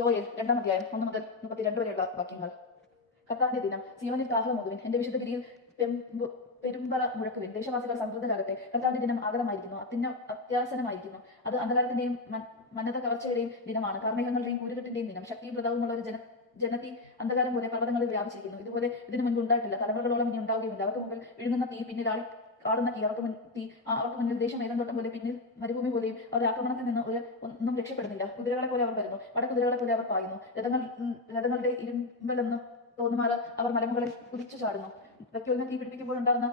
Joel 2-ാം അധ്യായം 1 മുതൽ 32 വരെയുള്ള വാക്യങ്ങൾ. കർത്താവിന്റെ ദിനം. സിയോനിൽ കാഹളമൂതുവിൻ, എന്റെ വിശുദ്ധഗിരിയിൽ പെരുമ്പറ മുഴക്കുവിൻ. ദേശവാസികൾ സംതൃപ്തരാകട്ടെ. കർത്താവിന്റെ ദിനം ആഗതമായിരിക്കുന്നു, അത്യാസനമായിരിക്കുന്നു. അത് അന്ധകാരത്തിന്റെയും മനത കവർച്ചയുടെയും ദിനമാണ്, കാർമേഘങ്ങളുടെയും കൂരുകെട്ടിന്റെയും ദിനം. ശക്തിയും പ്രതാപമുള്ള ഒരു ജനത്തി അന്ധകാരം പോലെ പർവ്വതങ്ങളിൽ വ്യാപിച്ചിരിക്കുന്നു. ഇതുപോലെ ഇതിനു മുൻപ് ഉണ്ടായിട്ടില്ല, തലമുറകളോളം ഇനി ഉണ്ടാവുകയുമില്ല. അവർക്ക് മുമ്പിൽ വിഴുങ്ങുന്ന തീ, പിന്നിൽ ആടുന്ന തീ, അവർക്ക് മുന്നിൽ ദേശം ഏതന്തോട്ടം പോലെ, പിന്നിൽ മരുഭൂമി പോലെയും. അവരുടെ ആക്രമണത്തിൽ നിന്ന് ഒന്നും രക്ഷപ്പെടുന്നില്ല. കുതിരകളെ പോലെ അവർ വരുന്നു, പടക്കുതിരകളെ പോലെ അവർ പായുന്നു. രഥങ്ങളുടെ ഇരുമ്പലെന്ന് തോന്നുമാറ് അവർ മലമുകളിൽ കുതിച്ചു ചാടുന്നു. വയ്ക്കോലിന് തീ പിടിപ്പിക്കുമ്പോഴുണ്ടാകുന്ന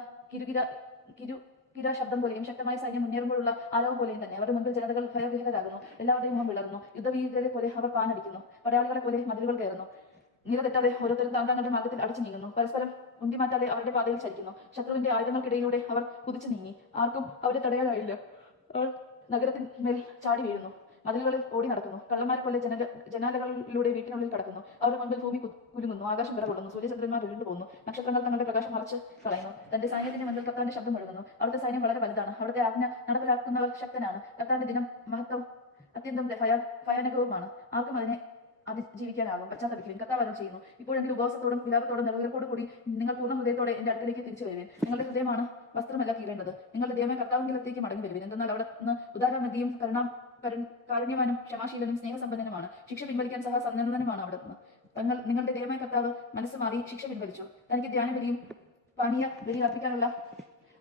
കിര ശബ്ദം പോലെയും ശക്തമായ സൈന്യം മുന്നേറുമ്പോഴുള്ള ആരവം പോലെയും തന്നെ. അവരുടെ മുമ്പിൽ ജനതകൾ ഭയവിഹതരാകുന്നു, എല്ലാവരുടെയും മുഖം വിളർന്നു. യുദ്ധവീരരെ പോലെ അവർ പാനടിക്കുന്നു, പടയാളികളെ പോലെ മതിലുകൾ കയറുന്നു. നില തെറ്റാതെ ഓരോരുത്തരും താങ്കളുടെ മാർഗത്തിൽ അടിച്ചു നീങ്ങുന്നു, പരസ്പരം ഉന്തിമാറ്റാതെ അവരുടെ പാതയിൽ ചലിക്കുന്നു. ശത്രുവിന്റെ ആയുധങ്ങൾക്കിടയിലൂടെ അവർ കുതിച്ചു നീങ്ങി, ആർക്കും അവരെ തടയാനായില്ല. അവർ നഗരത്തിന്മേൽ ചാടി വീഴുന്നു, മതിലുകളിൽ ഓടി നടക്കുന്നു. കള്ളന്മാരെ പോലെ ജനാലകളിലൂടെ വീട്ടിനുള്ളിൽ കടക്കുന്നു. അവരുടെ മുമ്പിൽ ഭൂമി കുലുങ്ങുന്നു, ആകാശം വിറകൊള്ളുന്നു, സൂര്യചന്ദ്രന്മാർ ഉരുണ്ടു പോകുന്നു, നക്ഷത്രങ്ങൾ തങ്ങളുടെ പ്രകാശം മറച്ച് കളയുന്നു. തന്റെ സൈന്യത്തിന്റെ മുന്നിൽ കർത്താവിന്റെ ശബ്ദം മുഴങ്ങുന്നു. അവിടുത്തെ സൈന്യം വളരെ വലുതാണ്, അവിടുത്തെ ആജ്ഞ നടപ്പിലാക്കുന്നവർ ശക്തനാണ്. കർത്താവിന്റെ ദിനം മഹത്വം അത്യന്തം ഭയാനകവുമാണ്, ആർക്കും അതിനെ അതിജീവിക്കാനാകും. പശ്ചാത്തലത്തിലും കർത്താവ് അരുൾ ചെയ്യുന്നു, ഇപ്പോഴെങ്കിലും ഉപവാസത്തോടും വിലാപത്തോടും നിറവേർപ്പോടു കൂടി നിങ്ങൾ പൂർണ്ണ ഹൃദയത്തോടെ എന്റെ അടുക്കലേക്ക് തിരിച്ചു വരുവേൻ. നിങ്ങളുടെ ഹൃദയമാണ് വസ്ത്രമല്ല കീറേണ്ടത്. നിങ്ങളുടെ ദൈവമേ കർത്താവിലേക്ക് മടങ്ങി വരുവേൻ. എന്തെന്നാൽ അവിടെ നിന്ന് ഉദാരനദിയും കാരുണ്യവാനും ക്ഷമാശീലനും സ്നേഹസമ്പന്നനുമാണ്. ശിക്ഷ പിൻവലിക്കാൻ സന്നദ്ധനുമാണ് അവിടെ നിന്ന്. നിങ്ങളുടെ ദൈവമായ കർത്താവ് മനസ്സ് മാറി ശിക്ഷ പിൻവലിച്ചു. തനിക്ക് ധ്യാനബലിയും പാനീയ ബലി അർപ്പിക്കാനുള്ള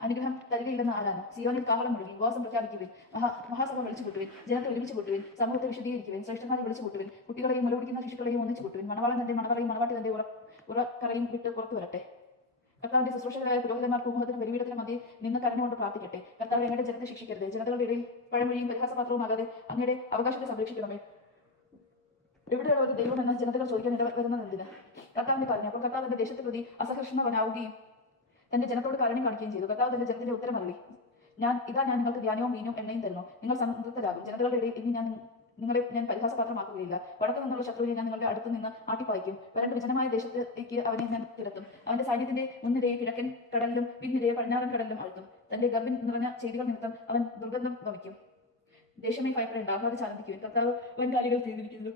അനുഗ്രഹം തരികയില്ലെന്ന് ആരാണ്? സിയോനിൽ കാഹളം മുഴുകി, ഉപവാസം പ്രഖ്യാപിക്കുവിൻ, മഹാസഭ വിളിച്ചു കൂട്ടുവിൻ, ജനത്തെ ഒരുമിച്ച് കൂട്ടുവിൻ, സമൂഹത്തെ വിശദീകരിക്കുവിൻ, ശ്രേഷ്ഠന്മാരെ വിളിച്ചു കൂട്ടുവിൻ, കുട്ടികളെയും മുലകുടിക്കുന്ന ശിശുക്കളെയും ഒന്നിച്ചു കൂട്ടുവിൻ. മണവാളൻ തന്റെ മണവറയും മണവാട്ടി തന്റെ ഉറക്കറയും വിട്ട് പുറത്തു വരട്ടെ. കർത്താവിന്റെ ശുശ്രൂഷകരായ പുരോഹിതന്മാർ ഭൂമുഖത്തിനും ബലിപീഠത്തിനും മധ്യേ നിന്ന് കരഞ്ഞുകൊണ്ട് പ്രാർത്ഥിക്കട്ടെ. കർത്താവ് അങ്ങയുടെ ജനത്തെ ശിക്ഷിക്കരുത്, ജനതകളുടെ ഇടയിൽ പഴമൊഴിയും പരിഹാസപാത്രവുമാകാതെ അങ്ങയുടെ അവകാശത്തെ സംരക്ഷിക്കണമേ. എവിടെയാണോ അത് ദൈവമെന്ന് ജനതകൾ ചോദിക്കാൻ ഇടവരുന്നത് എന്തിന്? കർത്താവിന്റെ പറഞ്ഞു. അപ്പോൾ കർത്താവ് തന്റെ ദേശത്തെ പ്രതി അസഹിഷ്ണുവനാവുകയും തന്റെ ജനത്തോട് കാരുണ്യം കാണിക്കുകയും ചെയ്തു. കർത്താവ് തന്റെ ജനത്തിന്റെ ഉത്തരം അരുളി, ഞാൻ നിങ്ങൾക്ക് ധാന്യവും മീനും എണ്ണയും തരുന്നു, നിങ്ങൾ സംതൃപ്തരാകും. ജനതകളുടെ ഇടയിൽ ഇനി നിങ്ങളെ ഞാൻ പരിഹാസപാത്രമാക്കുകയില്ല. വടക്കു നിന്നുള്ള ശത്രുവിനെ ഞാൻ നിങ്ങളുടെ അടുത്ത് നിന്ന് ആട്ടിപ്പായിക്കും. വരണ്ട് വിജനമായ ദേശത്തേക്ക് അവനെ ഞാൻ തിരത്തും. അവന്റെ സൈന്യത്തിന്റെ മുൻനിരയെ കിഴക്കൻ കടലിലും പിൻനിരയെ പടിഞ്ഞാറൻ കടലിലും അഴുത്തും. തന്റെ ഗർഭിൻ നിറഞ്ഞ ചെയ്തികൾ നിമിത്തം അവൻ ദുർഗന്ധം വമിക്കും. ദേശമേ ഭയപ്പെടേണ്ട, ആഹ്ലാദ ചാനന്ദിക്കുവിൻ. കർത്താവ് വൻ കാര്യങ്ങൾ ചെയ്തിരിക്കുന്നു.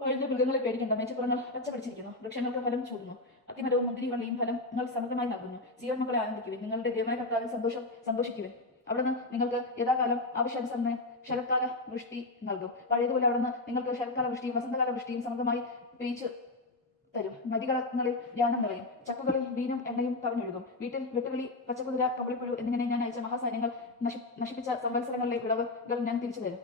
വഴിഞ്ഞ മൃഗങ്ങളെ പേടിക്കേണ്ട, മേച്ചപ്പുറങ്ങൾ പച്ച പിടിച്ചിരിക്കുന്നു, വൃക്ഷങ്ങൾക്ക് ഫലം ചൂടുന്നു, അത്തിമരവും മുന്തിരിവള്ളിയും ഫലങ്ങൾ സമൃദ്ധമായി നൽകുന്നു. സിയോൻ മക്കളെ ആനന്ദിക്കുവിൻ, നിങ്ങളുടെ ദൈവമായ കർത്താവിൽ സന്തോഷിക്കുവിൻ. അവിടുന്ന് നിങ്ങൾക്ക് യഥാകാലം ആവശ്യാനുസരണം ശരത്കാല വൃഷ്ടി നൽകും. പഴയതുപോലെ അവിടുന്ന് നിങ്ങൾക്ക് ശരത്കാല വൃഷ്ടിയും വസന്തകാല വൃഷ്ടിയും സമൃദ്ധമായി പെയ്ച്ചു തരും. നദികളങ്ങളിൽ ധ്യാനം നിറയും, ചക്കുകളിൽ വീനും എണ്ണയും കവിഞ്ഞൊഴുകും. വീട്ടിൽ വെട്ടുകിളി, പച്ചക്കുതിര, കവളിപ്പുഴു എന്നിങ്ങനെ ഞാൻ അയച്ച മഹാസൈന്യങ്ങൾ നശിപ്പിച്ച സംവത്സരങ്ങളിലെ വിളവുകൾ ഞാൻ തിരിച്ചു തരും.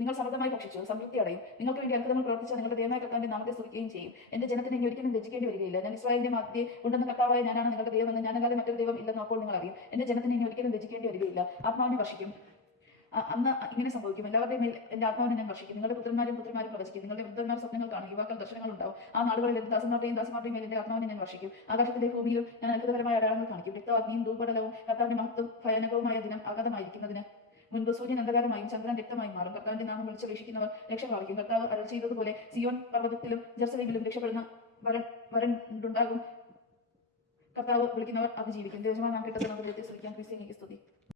നിങ്ങൾ സമൃദ്ധമായി ഭക്ഷിച്ചു സംതൃപ്തി അടയും. നിങ്ങൾക്ക് വേണ്ടി അത്ഭുതങ്ങൾ പ്രവർത്തിച്ച നിങ്ങളുടെ ദൈവമായ കർത്താവിന്റെ നാമത്തെ സ്തുതിക്കുകയും ചെയ്യും. എന്റെ ജനത്തിന് ഇനി ഒരിക്കലും ലജ്ജിക്കേണ്ടി വരികയില്ല. ഞാൻ ഇസ്രായേലിന്റെ മധ്യേ ഉണ്ടെന്ന കർത്താവായ ഞാനാണ് നിങ്ങളുടെ ദൈവമെന്ന്, ഞാനല്ലാതെ മറ്റൊരു ദൈവം ഇല്ലെന്ന് അപ്പോൾ നിങ്ങൾ അറിയും. എന്റെ ജനത്തിന് ഇനി ഒരിക്കലും ലജ്ജിക്കേണ്ടി വരികയില്ല. ആത്മാവിനെ വർഷിക്കും. അന്ന് ഇങ്ങനെ സംഭവിക്കും, എല്ലാവരുടെയും മേൽ എന്റെ ആത്മാവിനെ ഞാൻ വർഷിക്കും. നിങ്ങളുടെ പുത്രന്മാരും പ്രവചിക്കും, നിങ്ങളുടെ വൃദ്ധന്മാർ സ്വപ്നങ്ങൾ കാണും, യുവാക്കൾ ദർശനങ്ങൾ ഉണ്ടാവും. ആ നാളുകളിൽ ദാസന്മാരുടെയും മേൽ എന്റെ ആത്മാവിനെ ഞാൻ വർഷിക്കും. ആകാശത്തിന്റെ ഭൂമിയിൽ ഞാൻ അത്ഭുതകരമായ അടയാളങ്ങൾ കാണിക്കും. രക്തവാഗ്നിയും ധൂപടലവും കർത്താവിന്റെ മഹത്വം ഭയാനകവുമായ ദിനം ആഗതമായിരിക്കുന്നതിന് മുൻപ് സൂര്യൻ അന്ധകാരമായും ചന്ദ്രൻ രക്തമായും മാറും. കർത്താവിന്റെ നാമം വിളിച്ച് വീക്ഷിക്കുന്നവർ രക്ഷ പ്രാപിക്കും. കർത്താവ് അരുൾ ചെയ്തതുപോലെ സിയോൻ പർവ്വതത്തിലും ജെറുസലേമിലും രക്ഷപ്പെടുന്ന വരണ്ടുണ്ടാകും. കർത്താവ് വിളിക്കുന്നവർ അതിജീവിക്കും. ദൈവമായ നാം കേട്ടത് നമുക്ക് ദൈവത്തെ സ്തുതിക്കാം. ക്രിസ്ത്യനിക്ക് സ്തുതി.